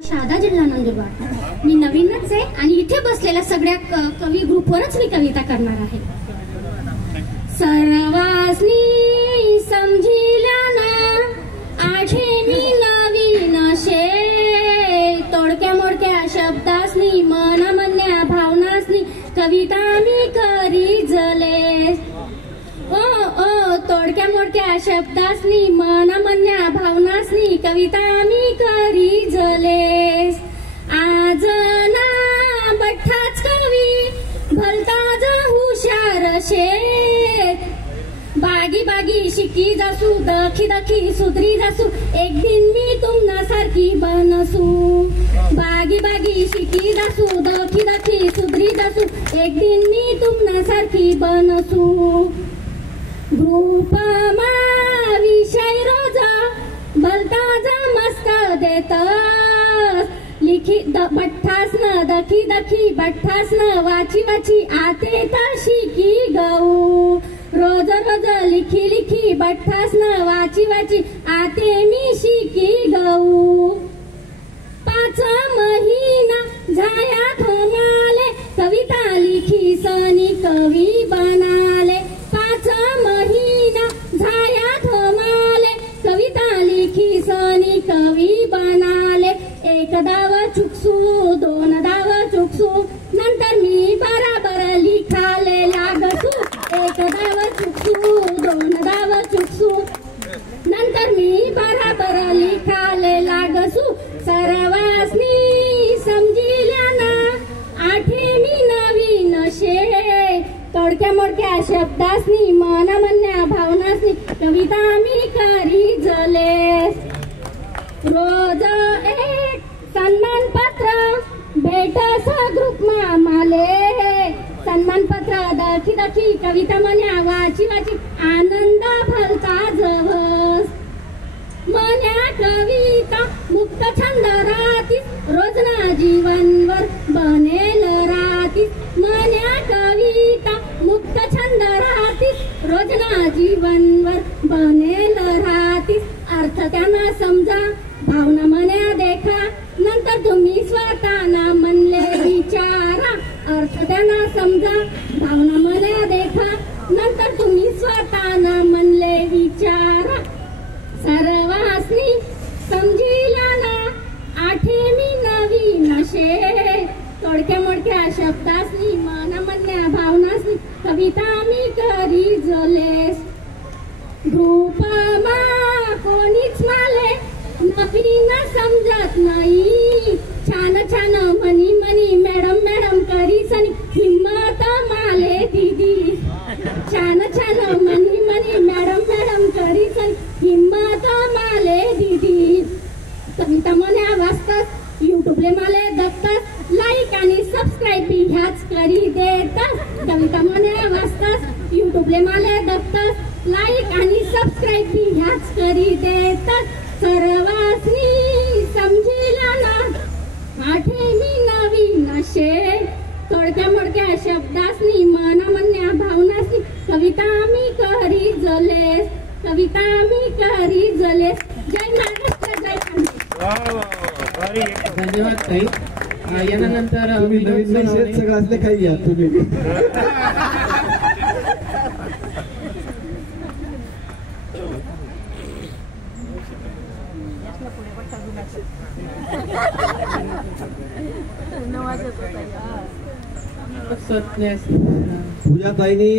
शारदा जिल्हा नंदुरबार। मी नवीनच आहे आणि इथे बसलेल्या सगळ्या कवी ग्रुपवरच मी कविता करणार आहे। सर्वांनी समजिल्या ना आठे मी नवीन शे, तोडक्या मोडक्या शब्दासनी मन म्हणण्या भावनासनी कविता मी करी जले। ओ तोडक्या मोडक्या शब्दासनी मन म्हणण्या भावनासनी कविता मी करी जलेस। आज ना बठ्ठाच कवी भलताच हुशार शेत, बागी बागी शिकी जासू दखी दखी सुधरी जासू, एक दिन मी तुमना सारखी बनसू। बागी बागी शिकी जासू दखी दखी सुधरी जासू, एक दिन मी तुमना सारखी बनसू। ग्रुपमा विषय रोजा भलताज मस्त देतस, लिखी बठ्ठासन दखी दखी बठ्ठासन वाची वाची आते तर शिकी गऊ। रोज रोज लिखी लिखी बठ्ठासन वाची वाची आते मी शिकी गऊ। 5 महिना झाया थोमाले कविता लिखी सनी कवी बनाले। 5 महिना झाया थोमाले कविता लिखी सनी कवी बनाले। 1 दाव चुकसू 2 दाव चुकसू नंतर मी बराबर लिखाले लागसू। 1 दाव चुकसू 2 दाव चुकसू नंतर मी बराबर लिखाले लागसू। सर्वांनी समजिल्या ना आठे मी नवीन शे, तोडक्या मोडक्या शब्दासनी मन म्हणण्या भावनासनी कविता मी करी जलेस। रोज एक सन्मान पत्र भेटस ग्रुप माले, सन्मान पत्र दखी दखी कविता म्हणण्या वाची वाची आनंद भलता जवस। मन्या कविता मुक्त छंद राहतीस, रोजना जीवनवर बनेल राहतीस। मन्या कविता मुक्त छंद राहतीस, रोजना जीवनवर बनेल राहतीस। अर्थ त्यांना समजा भावना मन्या देखा, नंतर तुम्ही स्वतःना म्हणले विचारा। अर्थ त्यांना समजा भावना मन्या देखा, नंतर तुम्ही स्वतःना म्हणले विचारा। सर्वांनी समजिल्या ना आठे मी नवीन शे, तोडक्या मोडक्या शब्दासनी मन म्हणण्या भावनासनी कविता मी करी जलेस। ग्रुपमा कोणीच माले नवीन समजत नाही, छान छान मनी मनी मॅडम मॅडम करी सनी हिम्मत माले दीदी। छान छान मनी मनी मॅडम मॅडम करी सनी हिम्मत माले दीदी। कविता मन्या वाचतात युट्यूबले माले दखतात, लाईक आणि सबस्क्राईब ह्याच करी देतात। कविता मन्या वाचतात युट्यूबले माले दखतात, लाईक आणि सबस्क्राईब ह्याच करी देतात। सर्वांनी समजिल्या ना आठे मी नवीन शे, तोडक्या मोडक्या शब्दासनी मन म्हणण्या भावनासनी कविता मी करी जलेस। कविता मी करी जलेस। जय महाराष्ट्र जय खानदेश। धन्यवाद ताई। यानंतर तुम्ही नवीन सगळं असले काही घ्या तुम्ही। पूजा ताईनी